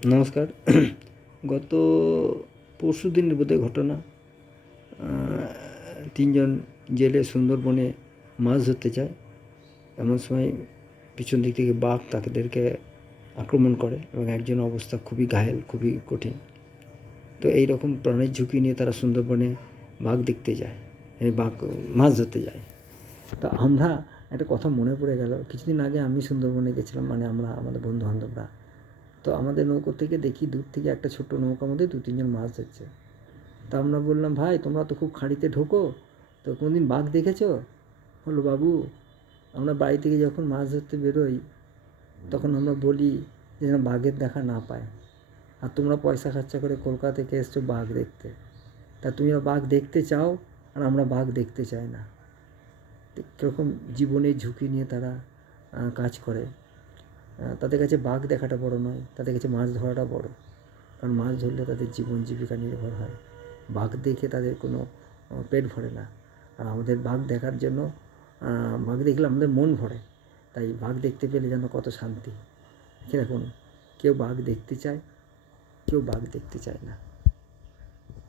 নমস্কার। গত পরশুদিনের বোধহয় ঘটনা। তিনজন জেলে সুন্দরবনে মাছ ধরতে যায়। এমন সময় পিছন দিক থেকে বাঘ তাদেরকে আক্রমণ করে এবং একজন অবস্থা খুবই ঘায়েল, খুবই কঠিন। তো এই রকম প্রাণের ঝুঁকি নিয়ে তারা সুন্দরবনে বাঘ দেখতে যায়, বাঘ মাছ ধরতে যায়। তা আমরা একটা কথা মনে পড়ে গেল, কিছুদিন আগে আমি সুন্দরবনে গেছিলাম, মানে আমরা আমাদের বন্ধুবান্ধবরা। তো আমাদের নৌকো থেকে দেখি দূর থেকে একটা ছোট্ট নৌকার মধ্যে 2-3 জন মাছ ধরছে। তা আমরা বললাম, ভাই তোমরা তো খুব খাঁড়িতে ঢোকো, তো কোনোদিন বাঘ দেখেছো? বললো, বাবু আমরা বাড়ি থেকে যখন মাছ ধরতে বেরোই তখন আমরা বলি যে যেন বাঘের দেখা না পায়, আর তোমরা পয়সা খরচা করে কলকাতা থেকে এসছো বাঘ দেখতে, তা তুমি বাঘ দেখতে চাও আর আমরা বাঘ দেখতে চাই না। কীরকম জীবনের ঝুঁকি নিয়ে তারা কাজ করে। তাদের কাছে বাঘ দেখাটা বড় নয়, তাদের কাছে মাছ ধরাটা বড়। কারণ মাছ ধরলে তাদের জীবন জীবিকা নির্ভর হয়, বাঘ দেখে তাদের কোনো পেট ভরে না। আর আমাদের বাঘ দেখার জন্য, বাঘ দেখলে আমাদের মন ভরে, তাই বাঘ দেখতে পেলে যেন কত শান্তি। দেখুন, কেউ বাঘ দেখতে চায়, কেউ বাঘ দেখতে চায় না।